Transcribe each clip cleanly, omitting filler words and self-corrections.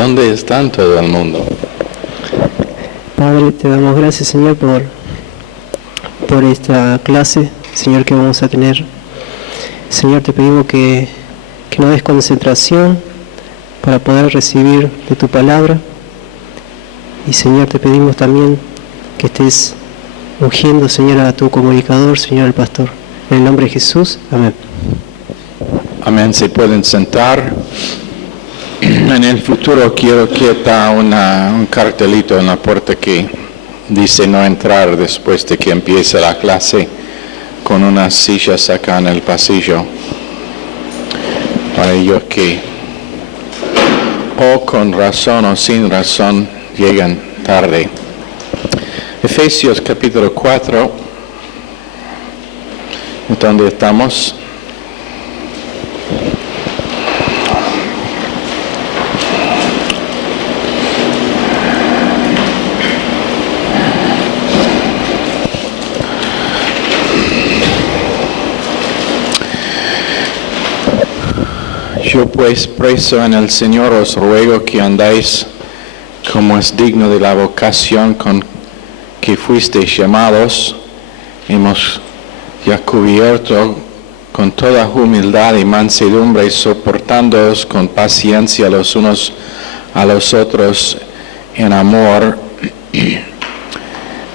¿Dónde están todo el mundo? Padre, te damos gracias, Señor, por esta clase, Señor, que vamos a tener. Señor, te pedimos que nos des concentración para poder recibir de tu palabra. Y, Señor, te pedimos también que estés ungiendo, Señor, a tu comunicador, Señor, el pastor. En el nombre de Jesús, amén. Amén, se pueden sentar. En el futuro quiero quitar un cartelito en la puerta que dice no entrar después de que empiece la clase, con unas sillas acá en el pasillo, para ellos que o con razón o sin razón llegan tarde. Efesios capítulo 4, donde estamos. Yo pues, preso en el Señor, os ruego que andáis como es digno de la vocación con que fuisteis llamados. Hemos ya cubierto con toda humildad y mansedumbre, y soportándoos con paciencia los unos a los otros en amor.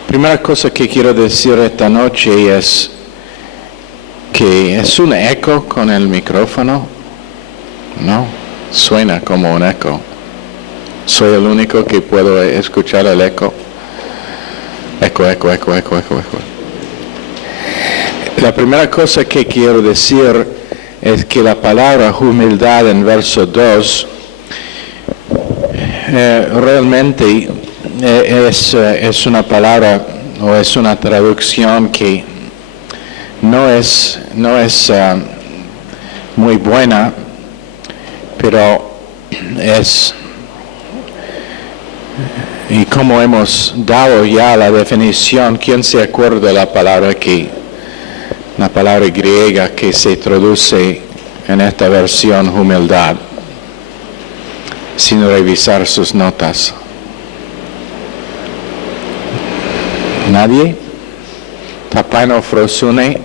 Primera cosa que quiero decir esta noche es que es un eco con el micrófono. No, suena como un eco. Soy el único que puedo escuchar el eco. Eco. La primera cosa que quiero decir es que la palabra humildad en verso 2 realmente es una palabra o es una traducción que no es muy buena, pero y como hemos dado ya la definición, ¿quién se acuerda de la palabra griega que se traduce en esta versión humildad, sin revisar sus notas? ¿Nadie? Tapainofrosune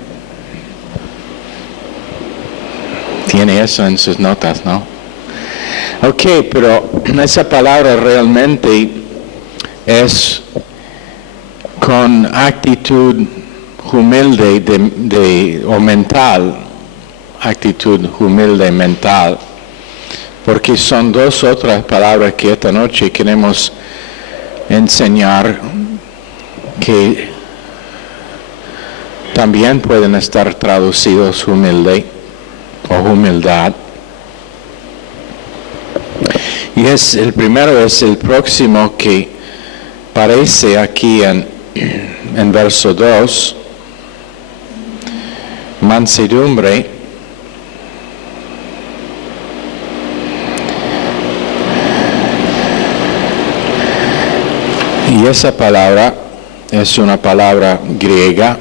tiene eso en sus notas, ¿no? Ok, pero esa palabra realmente es con actitud humilde o mental, actitud humilde mental, porque son dos otras palabras que esta noche queremos enseñar que también pueden estar traducidos humilde o humildad. Y el primero es el próximo que aparece aquí en verso 2, mansedumbre. Y esa palabra es una palabra griega,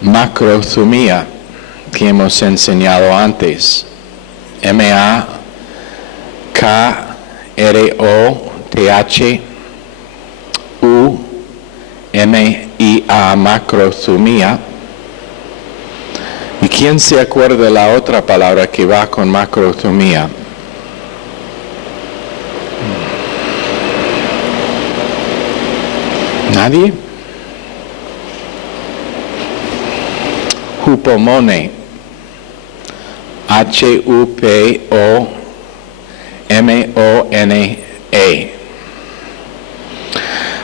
macrothumia, que hemos enseñado antes. M-A-K-R-O-T-H-U-M-I-A, macrothumia. ¿Y quién se acuerda de la otra palabra que va con macrothumia? ¿Nadie? Hupomone. H-U-P-O-M-O-N-E.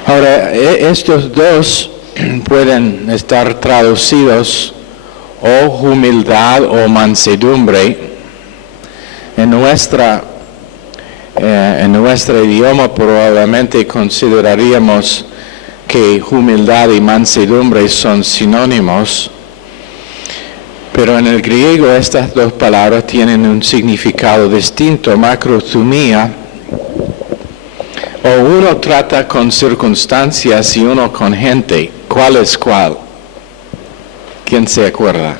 Ahora, estos dos pueden estar traducidos o humildad o mansedumbre. En nuestro idioma probablemente consideraríamos que humildad y mansedumbre son sinónimos, pero en el griego estas dos palabras tienen un significado distinto. Macrothumia, o uno trata con circunstancias y uno con gente. ¿Cuál es cuál? ¿Quién se acuerda?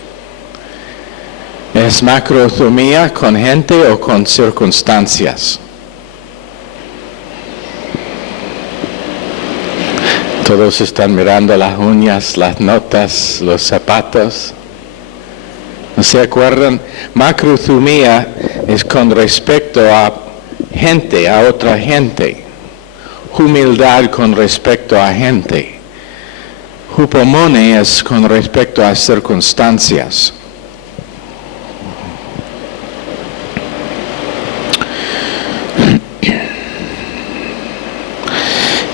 ¿Es macrothumia con gente o con circunstancias? Todos están mirando las uñas, las notas, los zapatos. ¿No se acuerdan? Macrothumia es con respecto a gente, a otra gente. Humildad con respecto a gente. Hupomone es con respecto a circunstancias.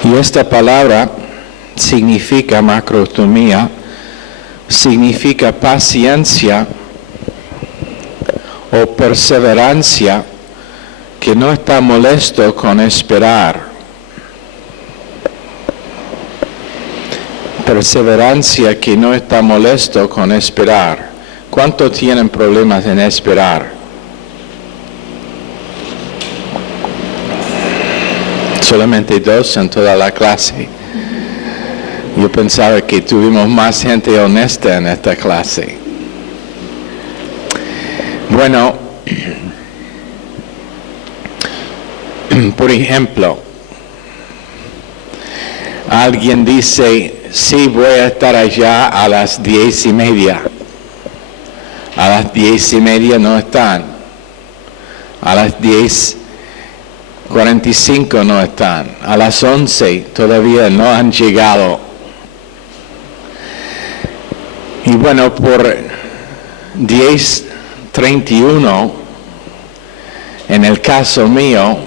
Y esta palabra significa macrothumia, significa paciencia o perseverancia que no está molesto con esperar. Perseverancia que no está molesto con esperar. ¿Cuántos tienen problemas en esperar? Solamente 2 en toda la clase. Yo pensaba que tuvimos más gente honesta en esta clase. Bueno, por ejemplo, alguien dice, sí, voy a estar allá a las 10:30. A las 10:30 no están. A las 10:45 no están. A las 11 todavía no han llegado. Y bueno, por 10:31, en el caso mío,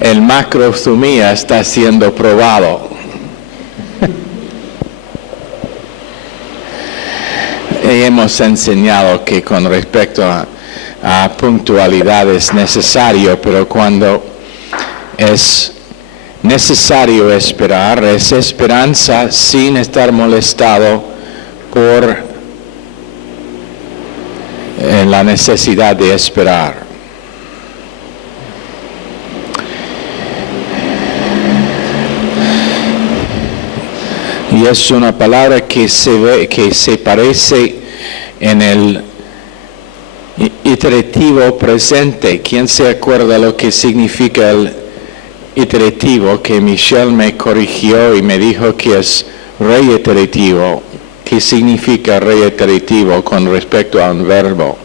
el macrothumia está siendo probado. Y hemos enseñado que con respecto a puntualidad es necesario, pero cuando es necesario esperar, es esperanza sin estar molestado por la necesidad de esperar. Y es una palabra que se parece en el iterativo presente. ¿Quién se acuerda lo que significa el iterativo? Que Michelle me corrigió y me dijo que es reiterativo. ¿Qué significa reiterativo con respecto a un verbo?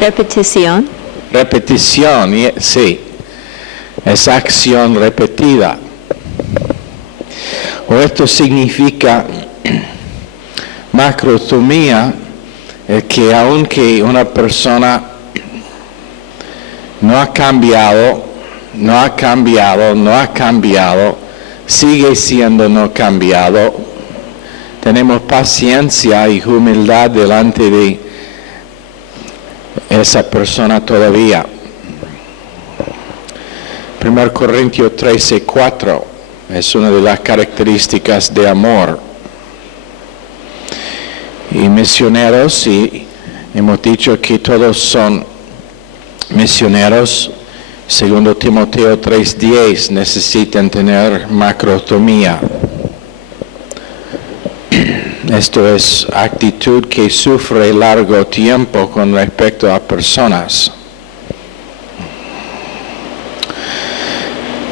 Repetición. Repetición, sí. Es acción repetida. O esto significa macrothumia, que aunque una persona no ha cambiado, sigue siendo no cambiado, tenemos paciencia y humildad delante de esa persona todavía. 1 Corintios 13:4 es una de las características de amor. Y misioneros, y hemos dicho que todos son misioneros. 2 Timoteo 3:10 necesitan tener macrothumia. Esto es actitud que sufre largo tiempo con respecto a personas.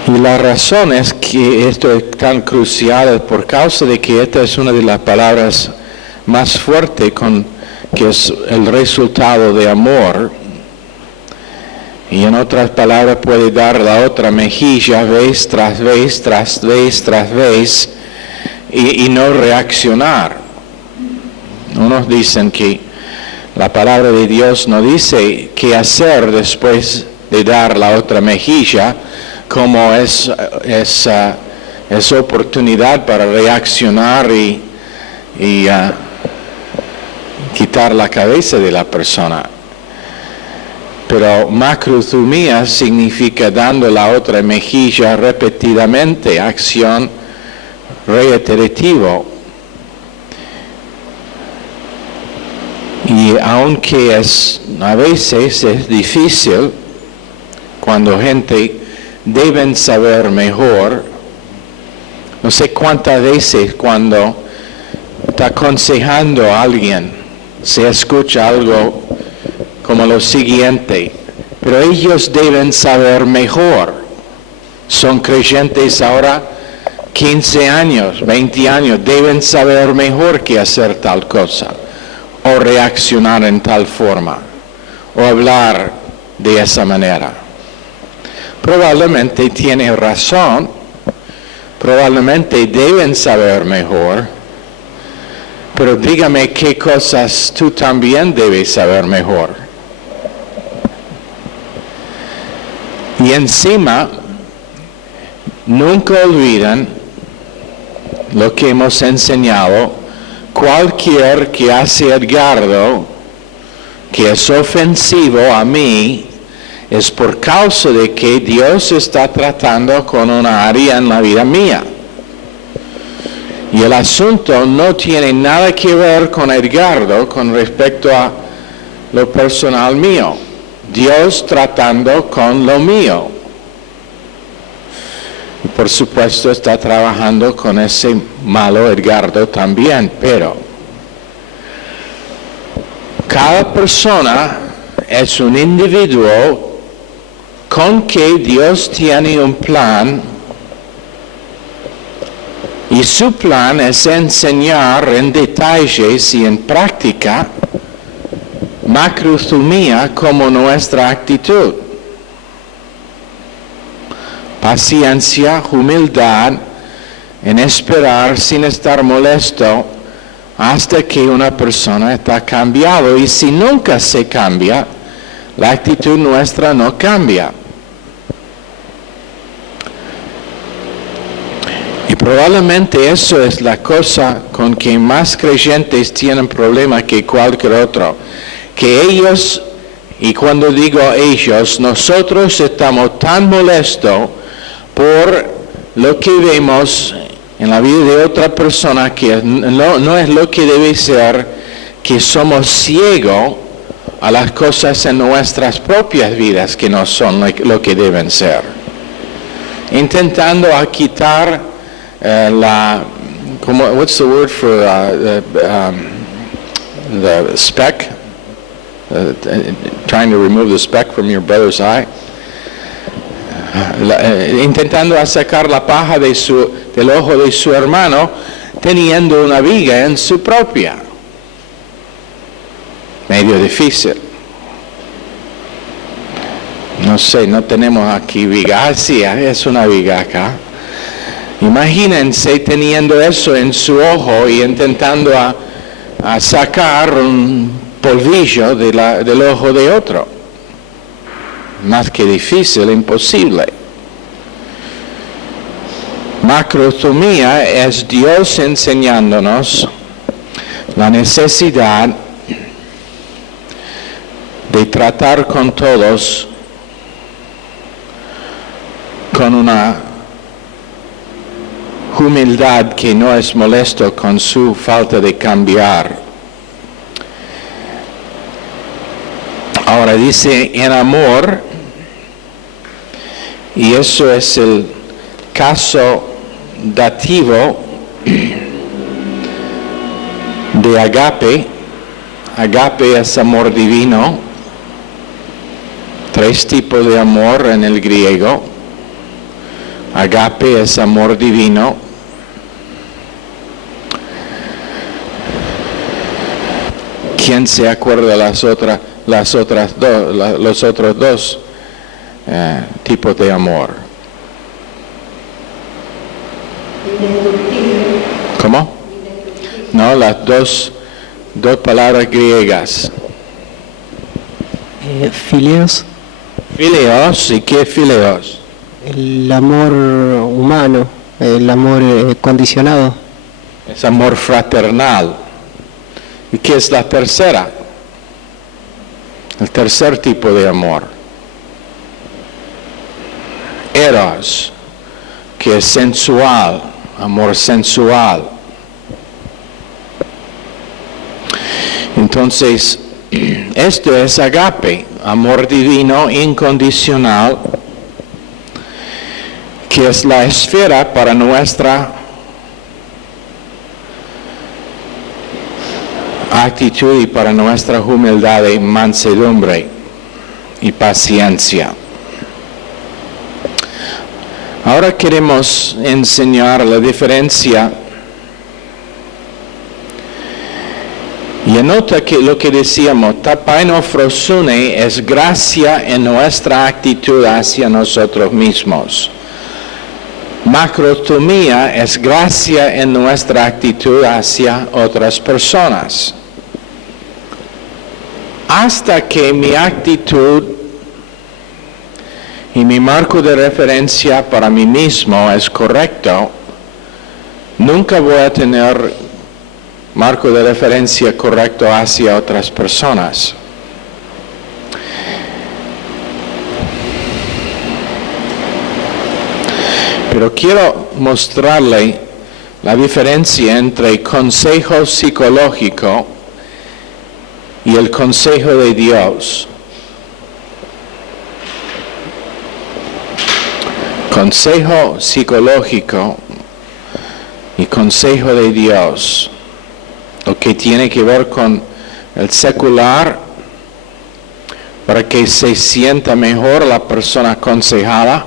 Y la razón es que esto es tan crucial por causa de que esta es una de las palabras más fuertes que es el resultado de amor. Y en otras palabras puede dar la otra mejilla vez tras vez, tras vez, tras vez, y no reaccionar. Unos dicen que la palabra de Dios no dice qué hacer después de dar la otra mejilla, como es oportunidad para reaccionar y quitar la cabeza de la persona. Pero macrothumia significa dando la otra mejilla repetidamente, acción reiterativo. Y aunque a veces es difícil, cuando gente deben saber mejor, no sé cuántas veces cuando está aconsejando a alguien, se escucha algo como lo siguiente, pero ellos deben saber mejor. Son creyentes ahora 15 años, 20 años, deben saber mejor que hacer tal cosa, o reaccionar en tal forma, o hablar de esa manera. Probablemente tiene razón, probablemente deben saber mejor, pero dígame qué cosas tú también debes saber mejor. Y encima, nunca olvidan lo que hemos enseñado. Cualquier que hace Edgardo, que es ofensivo a mí, es por causa de que Dios está tratando con una área en la vida mía. Y el asunto no tiene nada que ver con Edgardo con respecto a lo personal mío. Dios tratando con lo mío. Y por supuesto está trabajando con ese malo Edgardo también, pero cada persona es un individuo con que Dios tiene un plan, y su plan es enseñar en detalles y en práctica macrothumia como nuestra actitud. Paciencia, humildad, en esperar sin estar molesto hasta que una persona está cambiado. Y si nunca se cambia, la actitud nuestra no cambia. Y probablemente eso es la cosa con que más creyentes tienen problema que cualquier otro. Que ellos, y cuando digo ellos, nosotros estamos tan molestos por lo que vemos en la vida de otra persona que no es lo que debe ser, que somos ciegos a las cosas en nuestras propias vidas que no son lo que deben ser. Intentando a quitar what's the word for the speck? Trying to remove the speck from your brother's eye. Intentando sacar la paja del ojo de su hermano, teniendo una viga en su propia. Medio difícil. No sé, no tenemos aquí viga. Ah, sí, es una viga acá. Imagínense teniendo eso en su ojo y intentando a sacar un polvillo del ojo de otro. Más que difícil, imposible. Macrothumia es Dios enseñándonos la necesidad de tratar con todos con una humildad que no es molesto con su falta de cambiar. Ahora dice en amor, y eso es el caso dativo de agape. Agape es amor divino. 3 tipos de amor en el griego. Agape es amor divino. ¿Quién se acuerda los otros dos tipos de amor? ¿Cómo? No, las dos palabras griegas. Fileos. Fileos, ¿y qué es fileos? El amor humano, el amor condicionado. Es amor fraternal. ¿Y qué es la tercera? El tercer tipo de amor. Eros, que es sensual, amor sensual. Entonces, esto es agape, amor divino incondicional, que es la esfera para nuestra actitud y para nuestra humildad y mansedumbre y paciencia. Ahora queremos enseñar la diferencia. Y anota que lo que decíamos, tapainofrosune es gracia en nuestra actitud hacia nosotros mismos. Macrotomía es gracia en nuestra actitud hacia otras personas. Hasta que mi actitud y mi marco de referencia para mí mismo es correcto, nunca voy a tener marco de referencia correcto hacia otras personas. Pero quiero mostrarle la diferencia entre consejo psicológico y el consejo de Dios. Consejo psicológico y consejo de Dios. Lo que tiene que ver con el secular, para que se sienta mejor la persona aconsejada.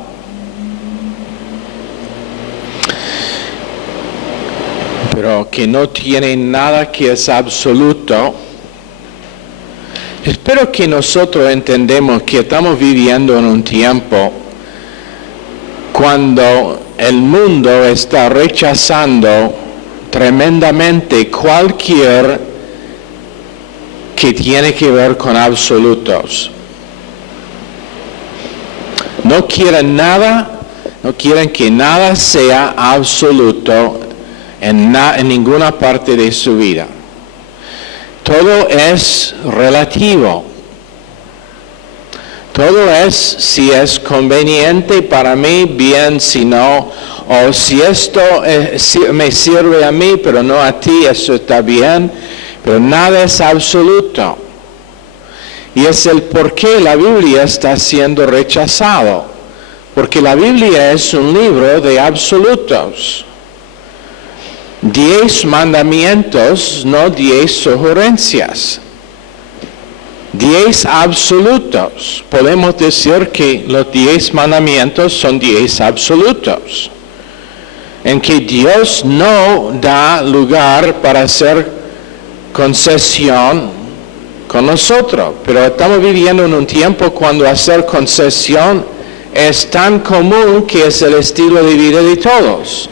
Pero que no tiene nada que es absoluto. Espero que nosotros entendemos que estamos viviendo en un tiempo cuando el mundo está rechazando tremendamente cualquier que tiene que ver con absolutos. No quieren nada, no quieren que nada sea absoluto en ninguna parte de su vida. Todo es relativo. Todo es si es conveniente para mí, bien, si no, o si esto me sirve a mí, pero no a ti, eso está bien, pero nada es absoluto. Y es el por qué la Biblia está siendo rechazado, porque la Biblia es un libro de absolutos. 10 mandamientos, no 10 sugerencias. 10 absolutos. Podemos decir que los 10 mandamientos son 10 absolutos, en que Dios no da lugar para hacer concesión con nosotros. Pero estamos viviendo en un tiempo cuando hacer concesión es tan común que es el estilo de vida de todos.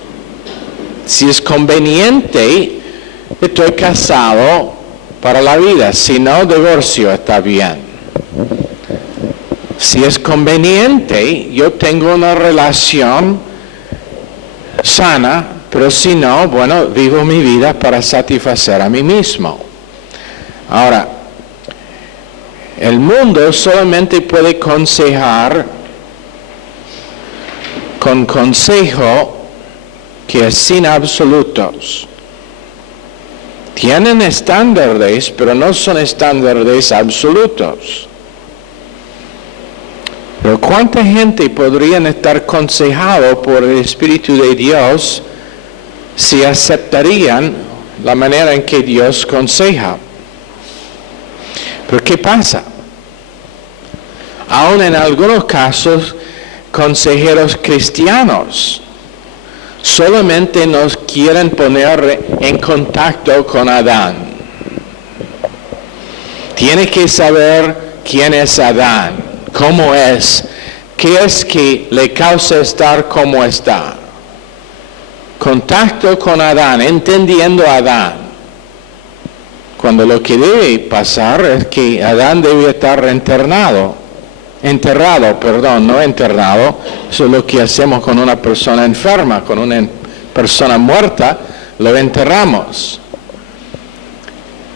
Si es conveniente, estoy casado para la vida, si no, divorcio está bien. Si es conveniente, yo tengo una relación sana, pero si no, bueno, vivo mi vida para satisfacer a mí mismo. Ahora, el mundo solamente puede aconsejar con consejo que es sin absolutos. Tienen estándares, pero no son estándares absolutos. Pero ¿cuánta gente podrían estar aconsejados por el Espíritu de Dios si aceptarían la manera en que Dios aconseja? Pero ¿qué pasa? Aún en algunos casos, consejeros cristianos solamente nos quieren poner en contacto con Adán. Tiene que saber quién es Adán, cómo es, qué es que le causa estar como está. Contacto con Adán, entendiendo a Adán. Cuando lo que debe pasar es que Adán debe estar enterrado, no enterrado. Eso es lo que hacemos con una persona enferma, con una persona muerta, lo enterramos.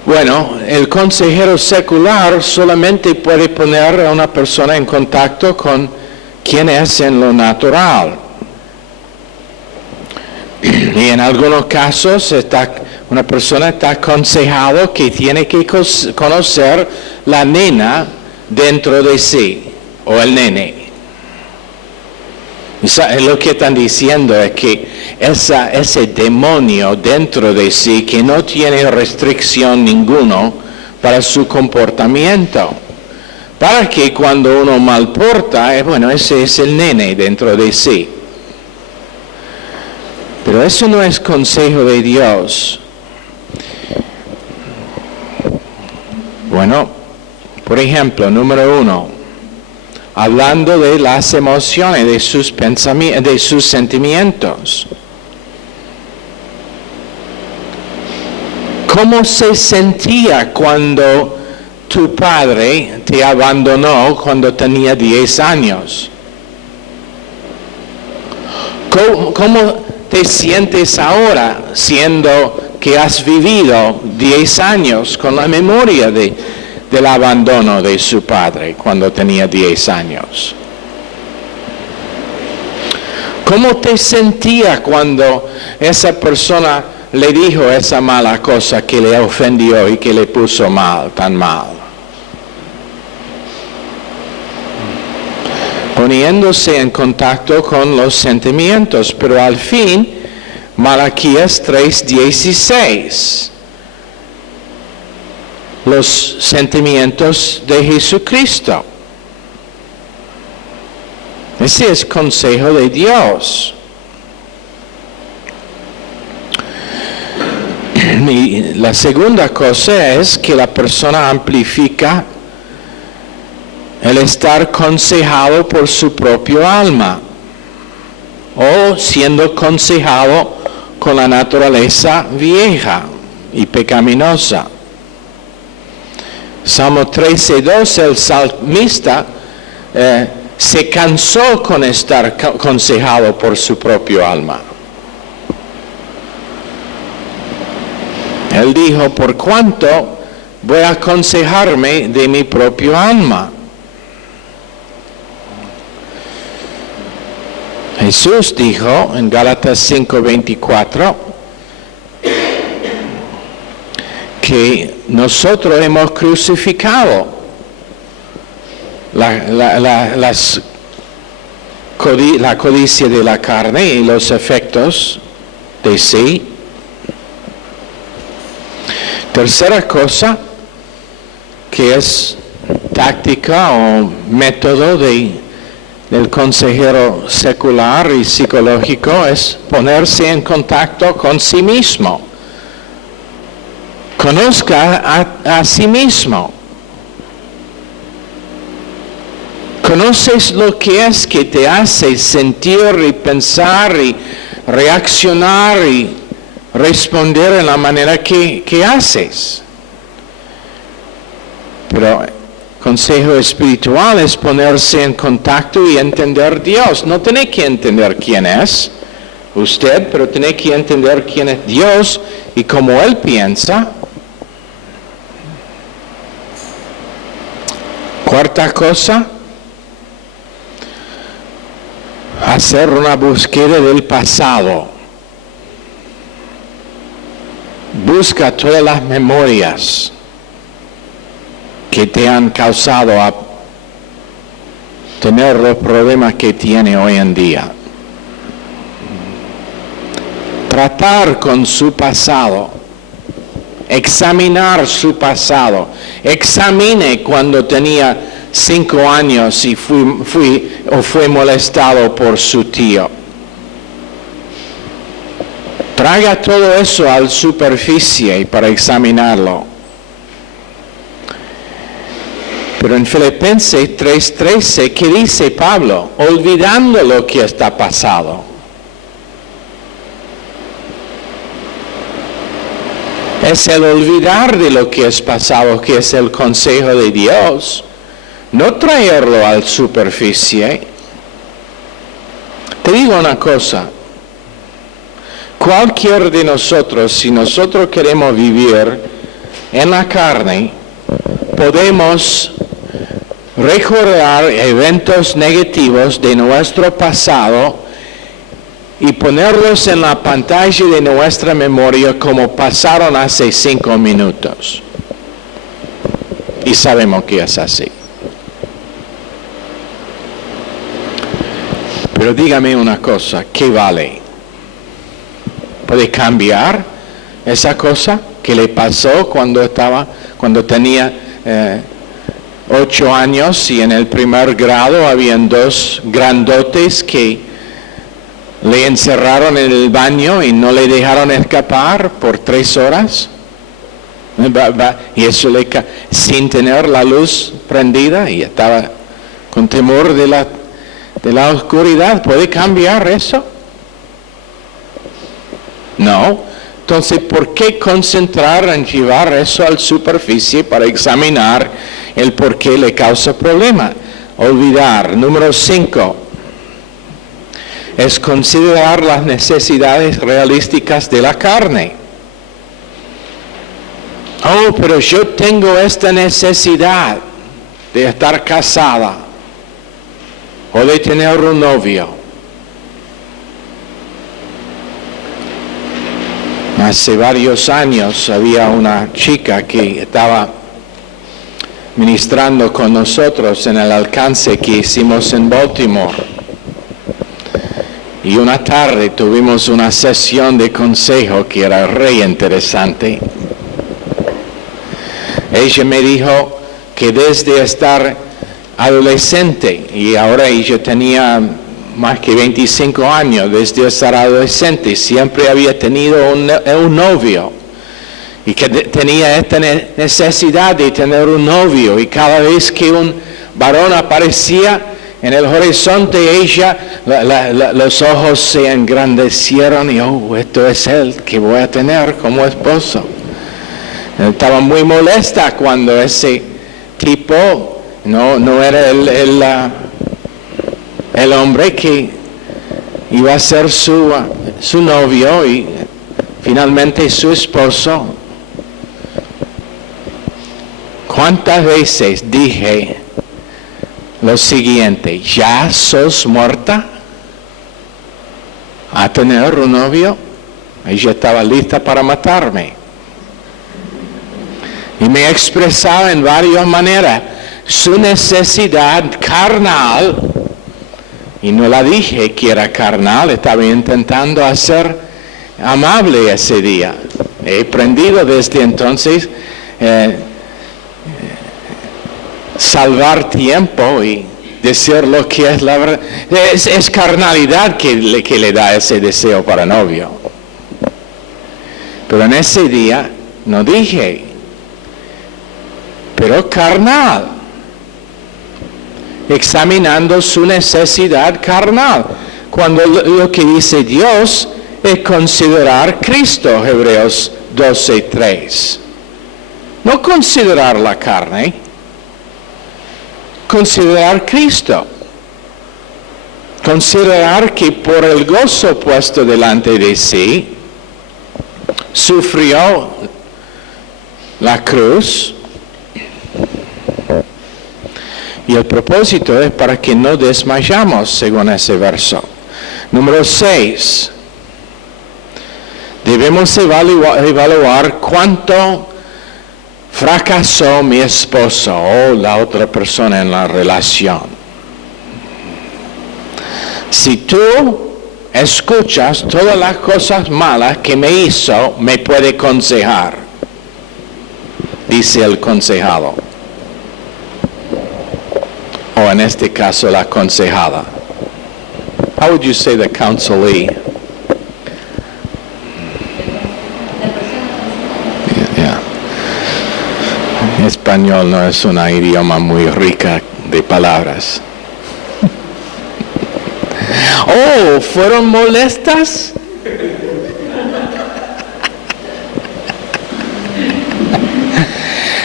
Bueno, el consejero secular solamente puede poner a una persona en contacto con quien es en lo natural. Y en algunos casos una persona está aconsejado que tiene que conocer la nena dentro de sí, o el nene. Lo que están diciendo es que ese demonio dentro de sí que no tiene restricción ninguna para su comportamiento, para que cuando uno malporta, ese es el nene dentro de sí. Pero eso no es consejo de Dios. Bueno, por ejemplo, número 1, hablando de las emociones, de sus pensamientos, de sus sentimientos. ¿Cómo se sentía cuando tu padre te abandonó cuando tenía 10 años? ¿Cómo te sientes ahora siendo que has vivido 10 años con la memoria del abandono de su padre cuando tenía 10 años? ¿Cómo te sentías cuando esa persona le dijo esa mala cosa que le ofendió y que le puso mal, tan mal? Poniéndose en contacto con los sentimientos, pero al fin, Malaquías 3:16, los sentimientos de Jesucristo. Ese es consejo de Dios. Y la segunda cosa es que la persona amplifica el estar aconsejado por su propio alma o siendo aconsejado con la naturaleza vieja y pecaminosa. Salmo 13:2, el salmista se cansó con estar aconsejado por su propio alma. Él dijo, por cuanto voy a aconsejarme de mi propio alma. Jesús dijo en Gálatas 5:24 que nosotros hemos crucificado la codicia de la carne y los efectos de sí. Tercera cosa, que es táctica o método del consejero secular y psicológico, es ponerse en contacto con sí mismo. Conozca a sí mismo. ¿Conoces lo que es que te hace sentir y pensar y reaccionar y responder en la manera que haces? Pero consejo espiritual es ponerse en contacto y entender Dios. No tiene que entender quién es usted, pero tiene que entender quién es Dios y cómo Él piensa. Cuarta cosa, hacer una búsqueda del pasado. Busca todas las memorias que te han causado a tener los problemas que tiene hoy en día. Tratar con su pasado, examinar su pasado. Examine cuando tenía 5 años y fue molestado por su tío. Traiga todo eso a la superficie para examinarlo. Pero en Filipenses 3:13, ¿qué dice Pablo? Olvidando lo que está pasado. Es el olvidar de lo que es pasado, que es el consejo de Dios. No traerlo a la superficie. Te digo una cosa. Cualquiera de nosotros, si nosotros queremos vivir en la carne, podemos recordar eventos negativos de nuestro pasado y ponerlos en la pantalla de nuestra memoria como pasaron hace 5 minutos. Y sabemos que es así. Pero dígame una cosa, ¿qué vale? ¿Puede cambiar esa cosa que le pasó cuando tenía 8 años y en el primer grado habían 2 grandotes que Le encerraron en el baño y no le dejaron escapar por 3 horas. Y eso sin tener la luz prendida, y estaba con temor de la oscuridad. ¿Puede cambiar eso? No. Entonces, ¿por qué concentrar en llevar eso a la superficie para examinar el por qué le causa problema? Olvidar. Número 5. Es considerar las necesidades realísticas de la carne. Oh, pero yo tengo esta necesidad de estar casada o de tener un novio. Hace varios años había una chica que estaba ministrando con nosotros en el alcance que hicimos en Baltimore. Y una tarde tuvimos una sesión de consejo que era re interesante. Ella me dijo que desde estar adolescente, y ahora ella tenía más que 25 años, desde estar adolescente, siempre había tenido un novio. Y que tenía esta necesidad de tener un novio. Y cada vez que un varón aparecía en el horizonte, ella, los ojos se engrandecieron y, esto es él que voy a tener como esposo. Estaba muy molesta cuando ese tipo no era el hombre que iba a ser su novio y finalmente su esposo. ¿Cuántas veces dije lo siguiente? ¿Ya sos muerta a tener un novio? Ella estaba lista para matarme. Y me expresaba en varias maneras su necesidad carnal. Y no la dije que era carnal, estaba intentando hacer amable ese día. He aprendido desde entonces salvar tiempo y decir lo que es la verdad. Es carnalidad que le da ese deseo para novio. Pero en ese día no dije, pero carnal, examinando su necesidad carnal, cuando lo que dice Dios es considerar Cristo, Hebreos 12:3. No considerar la carne, considerar Cristo. Considerar que por el gozo puesto delante de sí, sufrió la cruz. Y el propósito es para que no desmayamos, según ese verso. Número 6. Debemos evaluar cuánto fracasó mi esposo o la otra persona en la relación. Si tú escuchas todas las cosas malas que me hizo, me puede aconsejar, dice el consejado. O en este caso la aconsejada. How would you say the counselee? Yeah. Español no es un idioma muy rica de palabras. Oh, ¿fueron molestas?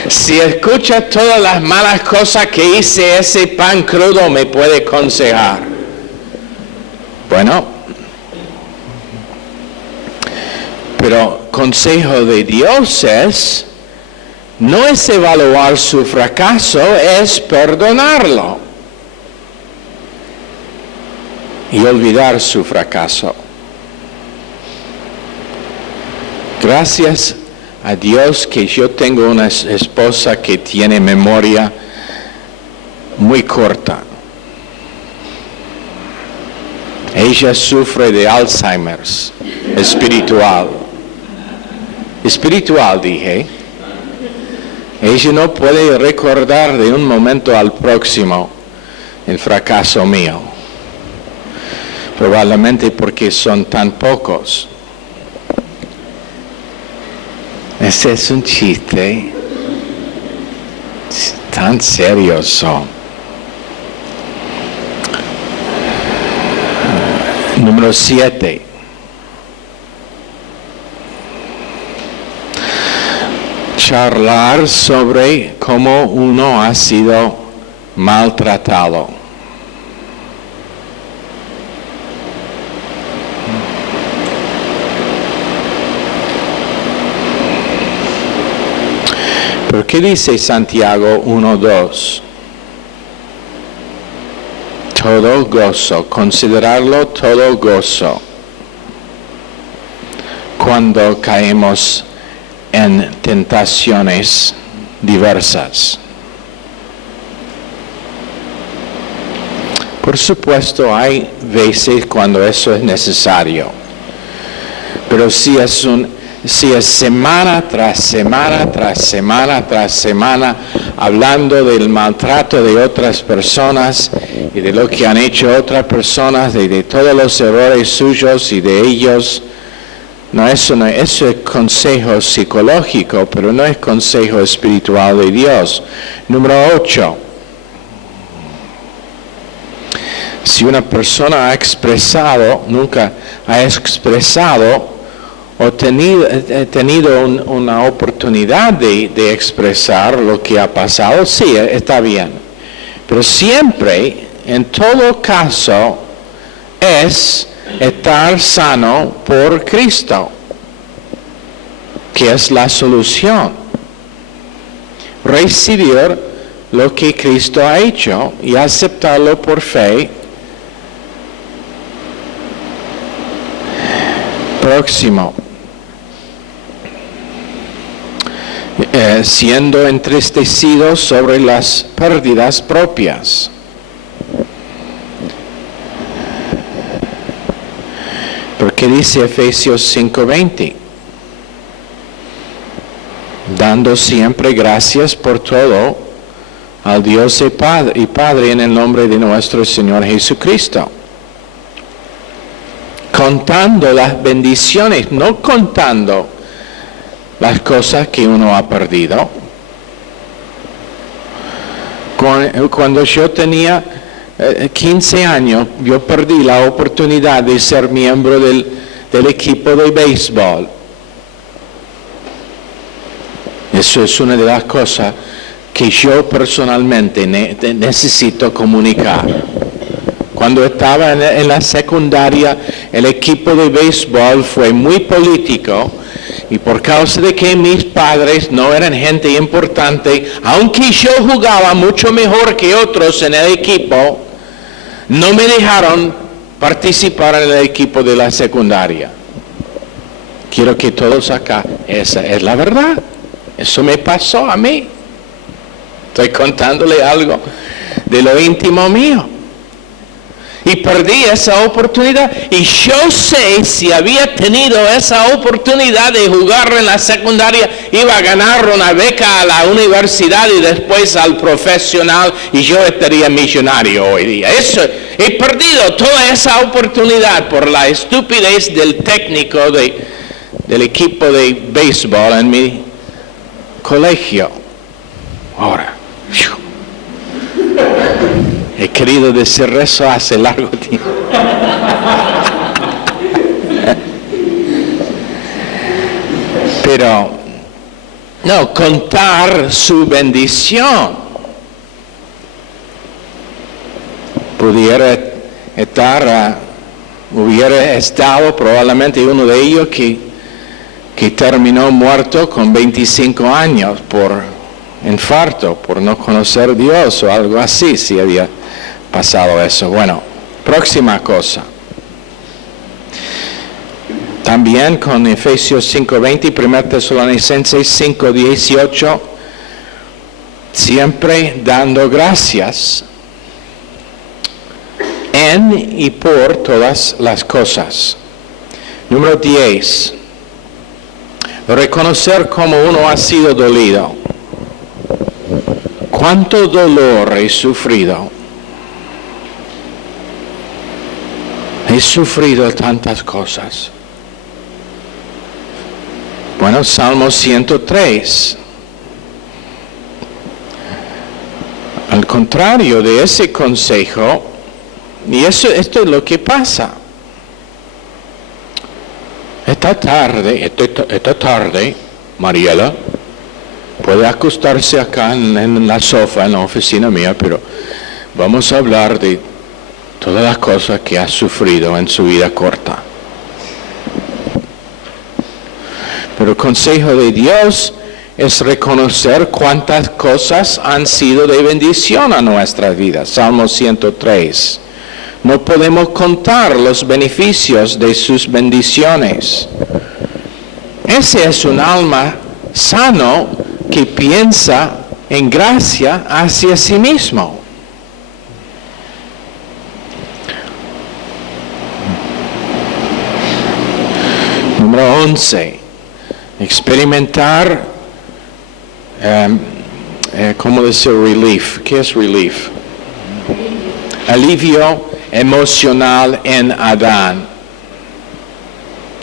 Si escucha todas las malas cosas que hice, ese pan crudo me puede aconsejar. Bueno, pero consejo de Dios no es evaluar su fracaso, es perdonarlo y olvidar su fracaso. Gracias a Dios que yo tengo una esposa que tiene memoria muy corta. Ella sufre de Alzheimer's espiritual. Espiritual, dije. Ella no puede recordar de un momento al próximo el fracaso mío. probablemente porque son tan pocos. Ese es un chiste. Tan serios son. Número 7. Charlar sobre cómo uno ha sido maltratado. ¿Pero qué dice Santiago 1:2? Todo gozo, considerarlo todo gozo cuando caemos en tentaciones diversas. Por supuesto, hay veces cuando eso es necesario, pero si es semana tras semana, tras semana, tras semana, hablando del maltrato de otras personas y de lo que han hecho otras personas, de todos los errores suyos y de ellos, eso es consejo psicológico, pero no es consejo espiritual de Dios. Número 8. Si una persona nunca ha expresado o tenido una oportunidad de expresar lo que ha pasado, sí, está bien. Pero siempre, en todo caso, es estar sano por Cristo, que es la solución. Recibir lo que Cristo ha hecho y aceptarlo por fe. Próximo. Siendo entristecidos sobre las pérdidas propias. Porque dice Efesios 5:20, dando siempre gracias por todo al Dios y Padre en el nombre de nuestro Señor Jesucristo. Contando las bendiciones, no contando las cosas que uno ha perdido. Cuando yo tenía 15 años, yo perdí la oportunidad de ser miembro del equipo de béisbol. Eso es una de las cosas que yo personalmente necesito comunicar. Cuando estaba en la secundaria, el equipo de béisbol fue muy político y por causa de que mis padres no eran gente importante, aunque yo jugaba mucho mejor que otros en el equipo, no me dejaron participar en el equipo de la secundaria. Quiero que todos acá, esa es la verdad. Eso me pasó a mí. Estoy contándole algo de lo íntimo mío. Y perdí esa oportunidad. Y yo sé, si había tenido esa oportunidad de jugar en la secundaria, iba a ganar una beca a la universidad y después al profesional, y yo estaría millonario hoy día. He perdido toda esa oportunidad por la estupidez del técnico del equipo de béisbol en mi colegio. Ahora, he querido decir eso hace largo tiempo. Pero, no, contar su bendición. Hubiera estado probablemente uno de ellos que terminó muerto con 25 años por infarto, por no conocer a Dios o algo así, si había pasado eso. Bueno, próxima cosa. También con Efesios 5:20 y 1 Tesalonicenses 5:18, siempre dando gracias en y por todas las cosas. Número 10. Reconocer cómo uno ha sido dolido. ¿Cuánto dolor he sufrido? He sufrido tantas cosas. Bueno, Salmo 103. Al contrario de ese consejo, y esto es lo que pasa. Esta tarde, Mariela puede acostarse acá en la sofá, en la oficina mía, pero vamos a hablar de todas las cosas que ha sufrido en su vida corta. Pero el consejo de Dios es reconocer cuántas cosas han sido de bendición a nuestras vidas. Salmo 103. No podemos contar los beneficios de sus bendiciones. Ese es un alma sano que piensa en gracia hacia sí mismo. Número 11. Experimentar, ¿cómo decir relief? ¿Qué es relief? Alivio emocional en Adán.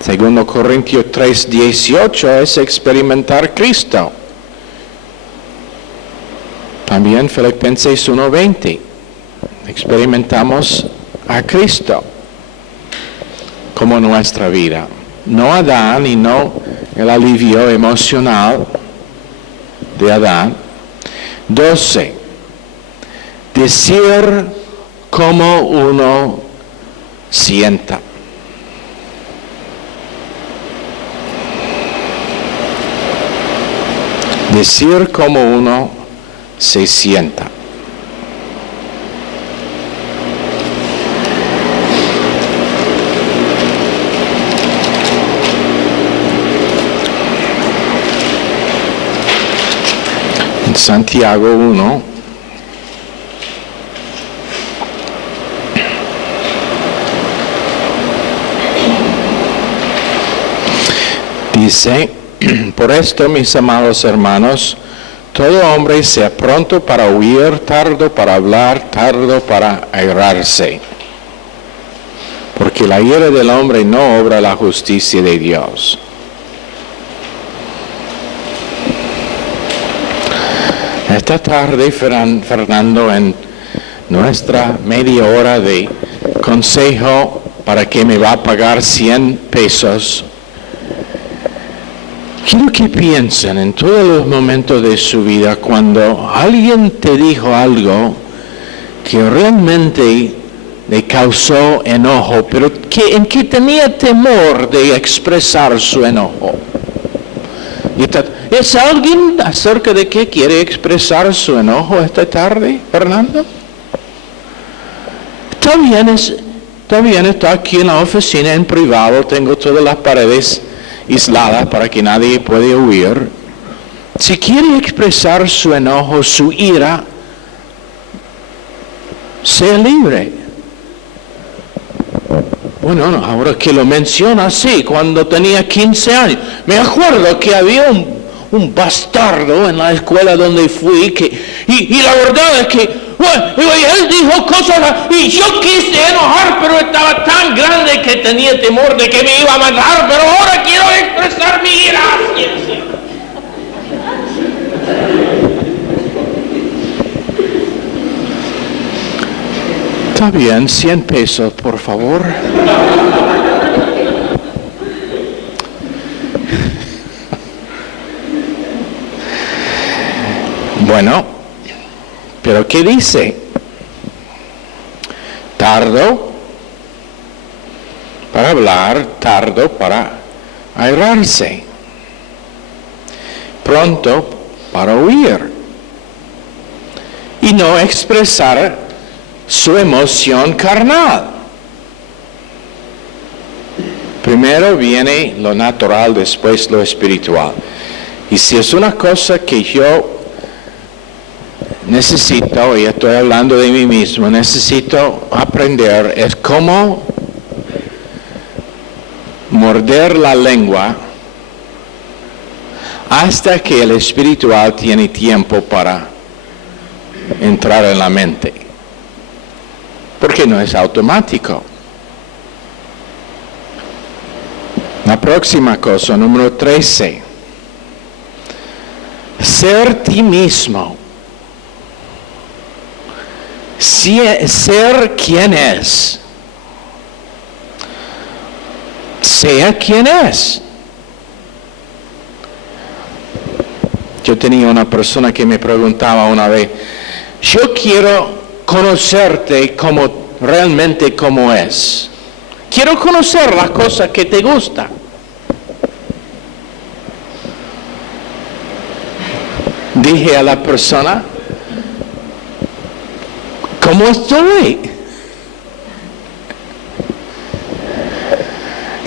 Segundo Corintios 3:18 es experimentar Cristo. También Filipenses 1:20. Experimentamos a Cristo como nuestra vida. No Adán y no el alivio emocional de Adán. 12. Decir cómo uno sienta. Decir cómo uno se sienta. En Santiago 1, dice, por esto, mis amados hermanos, todo hombre sea pronto para oír, tardo para hablar, tardo para airarse. Porque la ira del hombre no obra la justicia de Dios. Esta tarde, Fernando, en nuestra media hora de consejo para que me va a pagar 100 pesos, quiero que piensen en todos los momentos de su vida cuando alguien te dijo algo que realmente le causó enojo, pero en que tenía temor de expresar su enojo. ¿Es alguien acerca de qué quiere expresar su enojo esta tarde, Fernando? Está bien, está aquí en la oficina en privado, tengo todas las paredes aisladas para que nadie pueda oír. Si quiere expresar su enojo, su ira, sea libre. Bueno, no, ahora que lo menciona, sí, cuando tenía 15 años. Me acuerdo que había un bastardo en la escuela donde fui, y la verdad es que, bueno, él dijo cosas, y yo quise enojar, pero estaba tan grande que tenía temor de que me iba a matar, pero ahora quiero expresar mi ira. Está bien, 100 pesos, por favor. Bueno, pero ¿qué dice? Tardo para hablar, tardo para airarse. Pronto para oír. Y no expresar su emoción carnal. Primero viene lo natural, después lo espiritual. Y si es una cosa que yo necesito, y estoy hablando de mí mismo, necesito aprender, es cómo morder la lengua hasta que el espiritual tiene tiempo para entrar en la mente. Porque no es automático. Próxima cosa, número 13. Ser ti mismo. Ser quien es. Sea quien es. Yo tenía una persona que me preguntaba una vez, yo quiero conocerte realmente como es. Quiero conocer las cosas que te gustan. Dije a la persona, ¿cómo estoy?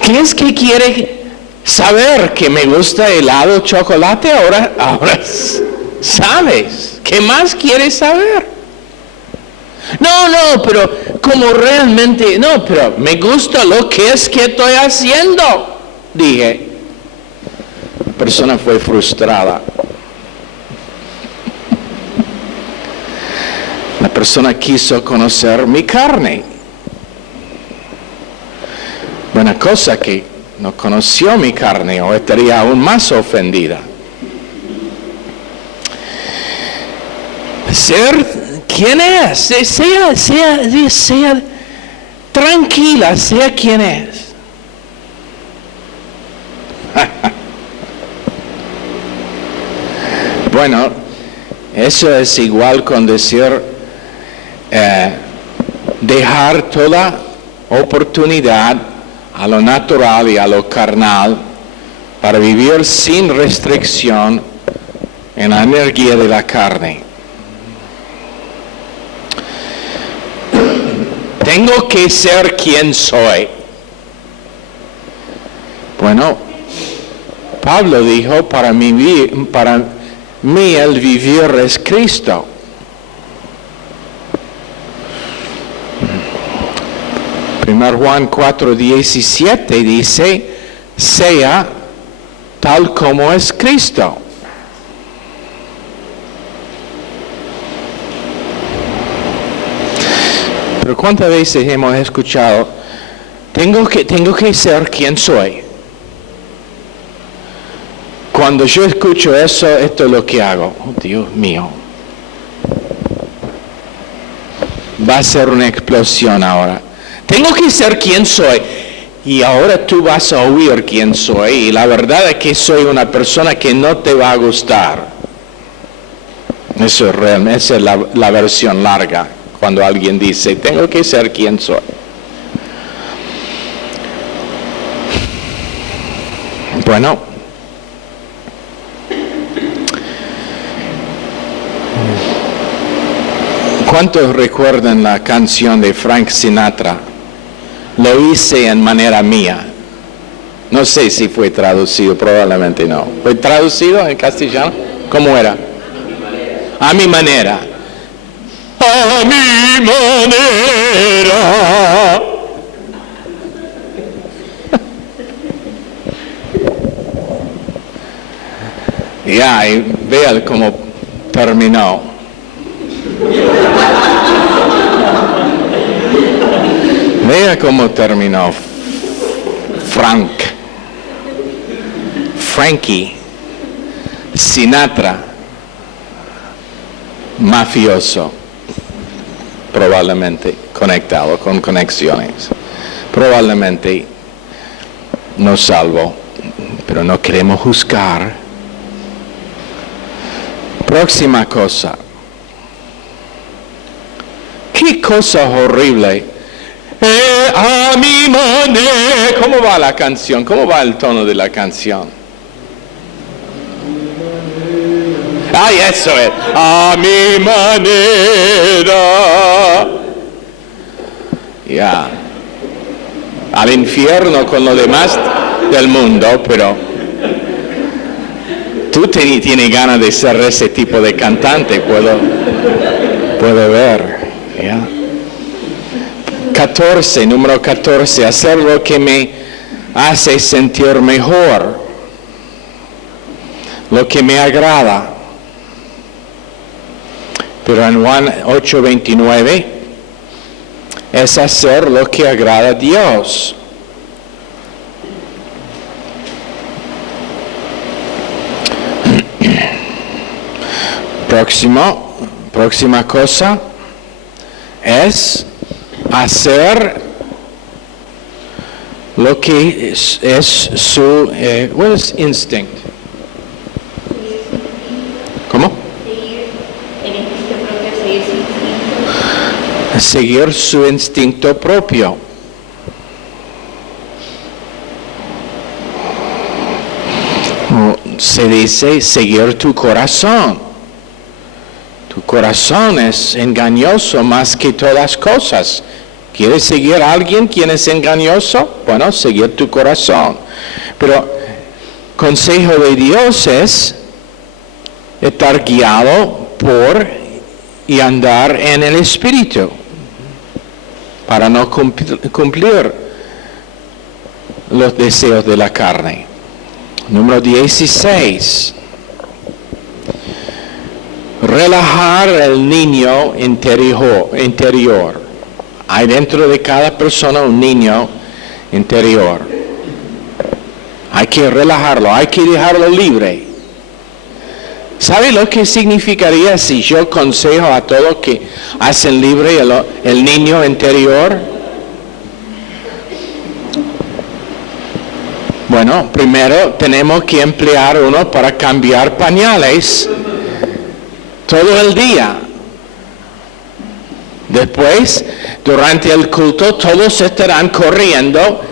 ¿Qué es que quiere saber? ¿Que me gusta helado de chocolate? Ahora sabes. ¿Qué más quieres saber? No, pero como realmente, no, pero me gusta lo que es que estoy haciendo. Dije, la persona fue frustrada. La persona quiso conocer mi carne. Buena cosa que no conoció mi carne o estaría aún más ofendida. Ser quien es, sea tranquila, sea quien es. Bueno, eso es igual con decir dejar toda oportunidad a lo natural y a lo carnal para vivir sin restricción en la energía de la carne. Tengo que ser quien soy. Bueno, Pablo dijo, para mí el vivir es Cristo. Primero Juan 4:17 dice, sea tal como es Cristo. Pero ¿cuántas veces hemos escuchado, tengo que ser quien soy? Cuando yo escucho eso, esto es lo que hago. Oh, Dios mío. Va a ser una explosión ahora. Tengo que ser quien soy. Y ahora tú vas a oír quién soy. Y la verdad es que soy una persona que no te va a gustar. Eso es realmente, esa es la versión larga. Cuando alguien dice, tengo que ser quien soy. Bueno. ¿Cuántos recuerdan la canción de Frank Sinatra? Lo hice en manera mía. No sé si fue traducido, probablemente no. ¿Fue traducido en castellano? ¿Cómo era? A mi manera. A mi manera. Ya, y vean cómo terminó. Vea cómo terminó Frankie Sinatra, mafioso, probablemente conectado con conexiones, probablemente no salvo, pero no queremos juzgar. Próxima cosa. ¿Qué cosa horrible? A mi manera. ¿Cómo va la canción? ¿Cómo va el tono de la canción? Ay, eso es. A mi manera. Ya. Al infierno con lo demás del mundo, pero tú tienes ganas de ser ese tipo de cantante, puedo ver. Ya. 14, número 14, hacer lo que me hace sentir mejor, lo que me agrada. Pero en Juan 8:29 es hacer lo que agrada a Dios. Próxima cosa es hacer lo que es su what is instinct? ¿Cómo? Seguir su instinto propio. Se dice seguir tu corazón. Tu corazón es engañoso más que todas cosas. ¿Quieres seguir a alguien quien es engañoso? Bueno, seguir tu corazón. Pero consejo de Dios es estar guiado por y andar en el Espíritu para no cumplir los deseos de la carne. Número 16. Relajar el niño interior. Hay dentro de cada persona un niño interior. Hay que relajarlo, hay que dejarlo libre. ¿Sabe lo que significaría si yo aconsejo a todos que hacen libre el niño interior? Bueno, primero tenemos que emplear uno para cambiar pañales todo el día. Después, durante el culto, todos estarán corriendo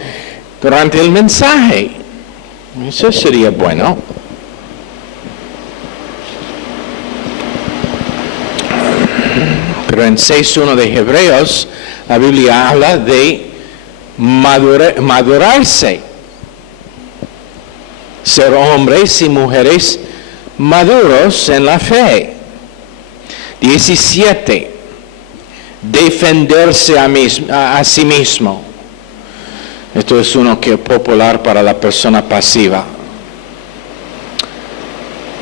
durante el mensaje. Eso sería bueno. Pero en 6.1 de Hebreos, la Biblia habla de madurarse. Ser hombres y mujeres maduros en la fe. 17. Defenderse a sí mismo. Esto es uno que es popular para la persona pasiva.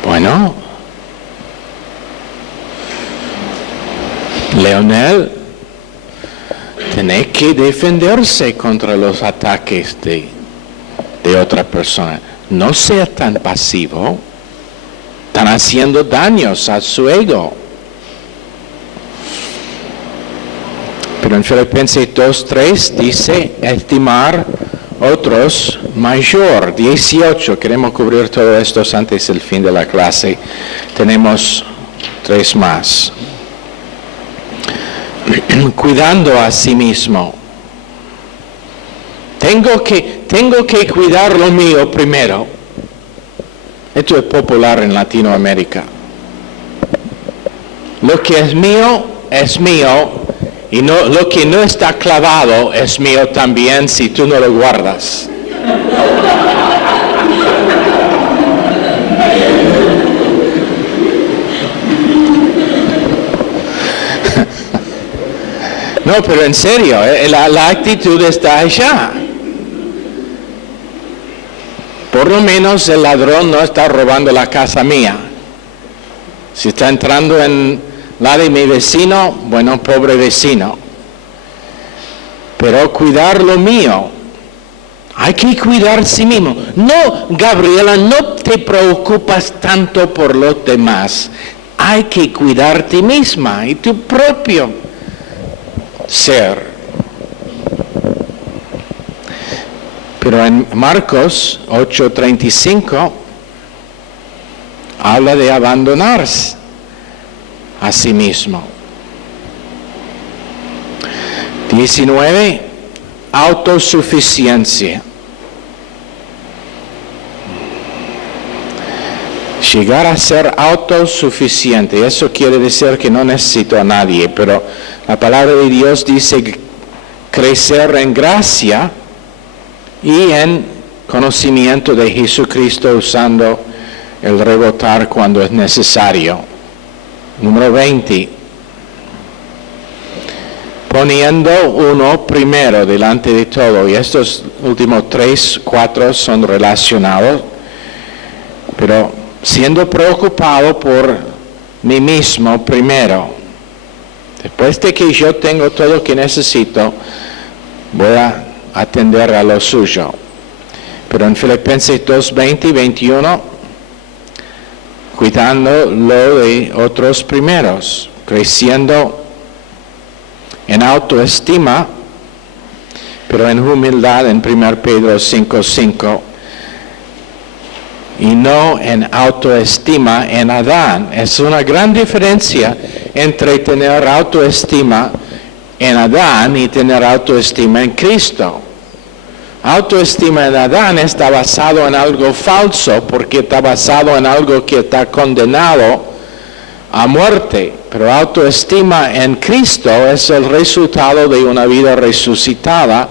Bueno, Leonel tiene que defenderse contra los ataques de otra persona. No sea tan pasivo. Están haciendo daños a su ego. Pero en Filipenses 2:3 dice estimar otros mayor. 18. Queremos cubrir todo esto antes del fin de la clase. Tenemos 3 más. Cuidando a sí mismo. Tengo que cuidar lo mío primero. Esto es popular en Latinoamérica. Lo que es mío y lo que no está clavado es mío también si tú no lo guardas. No, pero en serio, la actitud está allá. Por lo menos el ladrón no está robando la casa mía. Si está entrando en la de mi vecino, bueno, pobre vecino. Pero cuidar lo mío. Hay que cuidar sí mismo. No, Gabriela, no te preocupas tanto por los demás. Hay que cuidarte misma y tu propio ser. Pero en Marcos 8:35 habla de abandonarse a sí mismo. 19, autosuficiencia. Llegar a ser autosuficiente, eso quiere decir que no necesito a nadie, pero la palabra de Dios dice crecer en gracia y en conocimiento de Jesucristo usando el rebotar cuando es necesario. Número 20. Poniendo uno primero delante de todo. Y estos últimos 3, 4 son relacionados. Pero siendo preocupado por mí mismo primero. Después de que yo tengo todo lo que necesito, voy a atender a lo suyo. Pero en Filipenses 2:20 y 21 cuidando lo de otros primeros, creciendo en autoestima, pero en humildad en 1 Pedro 5:5, y no en autoestima en Adán. Es una gran diferencia entre tener autoestima en Adán y tener autoestima en Cristo. Autoestima en Adán está basado en algo falso, porque está basado en algo que está condenado a muerte. Pero autoestima en Cristo es el resultado de una vida resucitada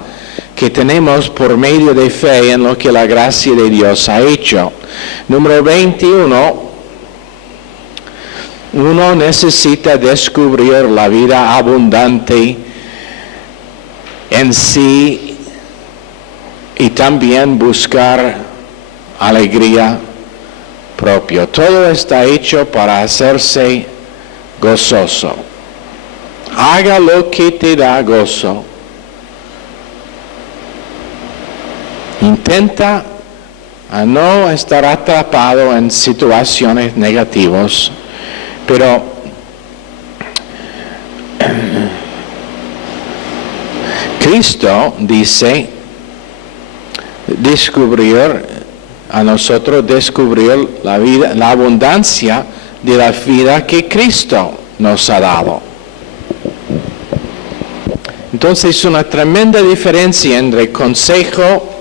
que tenemos por medio de fe en lo que la gracia de Dios ha hecho. Número 21. Uno necesita descubrir la vida abundante en sí y también buscar alegría propia. Todo está hecho para hacerse gozoso. Haga lo que te da gozo. Intenta a no estar atrapado en situaciones negativas, pero Cristo dice a nosotros descubrir la vida, la abundancia de la vida que Cristo nos ha dado. Entonces, una tremenda diferencia entre consejo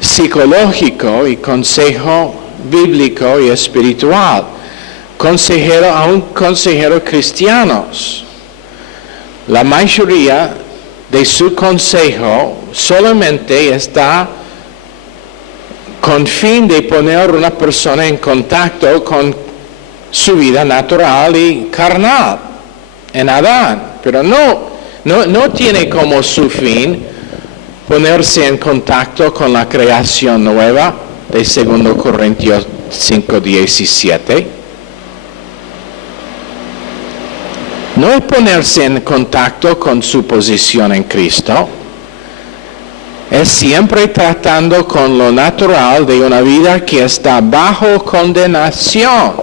psicológico y consejo bíblico y espiritual. Aún consejeros cristianos, la mayoría de su consejo solamente está con fin de poner a una persona en contacto con su vida natural y carnal en Adán, pero no tiene como su fin ponerse en contacto con la creación nueva de 2 Corintios 5:17. No es ponerse en contacto con su posición en Cristo. Es siempre tratando con lo natural de una vida que está bajo condenación.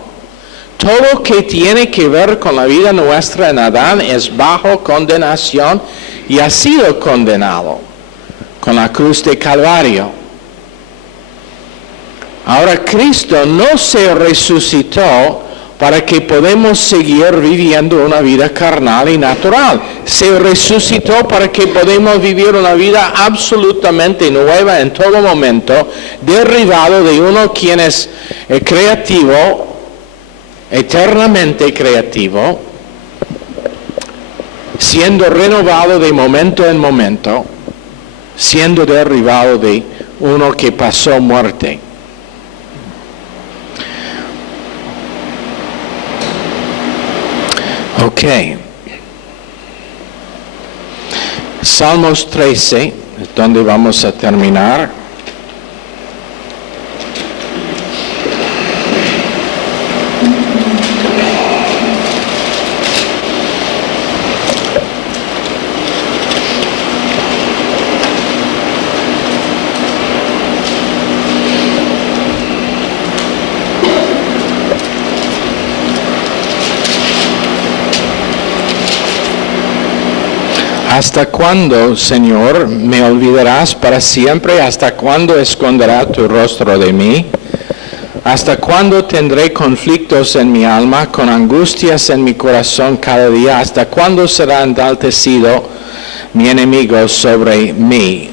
Todo lo que tiene que ver con la vida nuestra en Adán es bajo condenación y ha sido condenado con la cruz de Calvario. Ahora, Cristo no se resucitó para que podamos seguir viviendo una vida carnal y natural. Se resucitó para que podamos vivir una vida absolutamente nueva en todo momento, derivado de uno quien es creativo, eternamente creativo, siendo renovado de momento en momento, siendo derivado de uno que pasó muerte. Ok. Salmos 13, es donde vamos a terminar. ¿Hasta cuándo, Señor, me olvidarás para siempre? ¿Hasta cuándo esconderás tu rostro de mí? ¿Hasta cuándo tendré conflictos en mi alma, con angustias en mi corazón cada día? ¿Hasta cuándo será enaltecido mi enemigo sobre mí?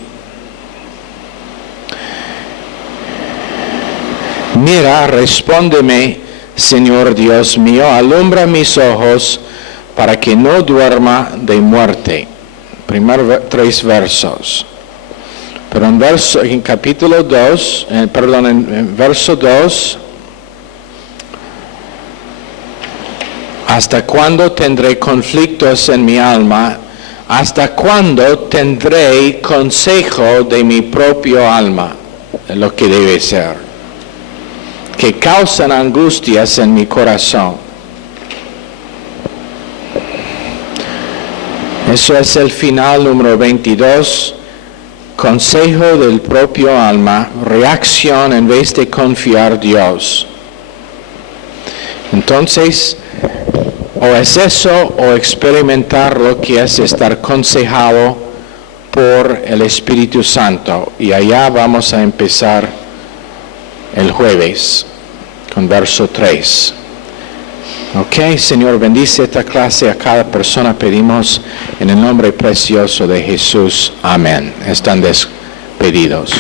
Mira, respóndeme, Señor Dios mío, alumbra mis ojos para que no duerma de muerte. Primer 3 versos. Pero en capítulo 2, en verso 2, ¿hasta cuándo tendré conflictos en mi alma? ¿Hasta cuándo tendré consejo de mi propio alma? Es lo que debe ser. Que causan angustias en mi corazón. Eso es el final número 22, consejo del propio alma, reacción en vez de confiar en Dios. Entonces, o es eso o experimentar lo que es estar aconsejado por el Espíritu Santo. Y allá vamos a empezar el jueves con verso 3. Ok, Señor, bendice esta clase a cada persona, pedimos en el nombre precioso de Jesús. Amén. Están despedidos.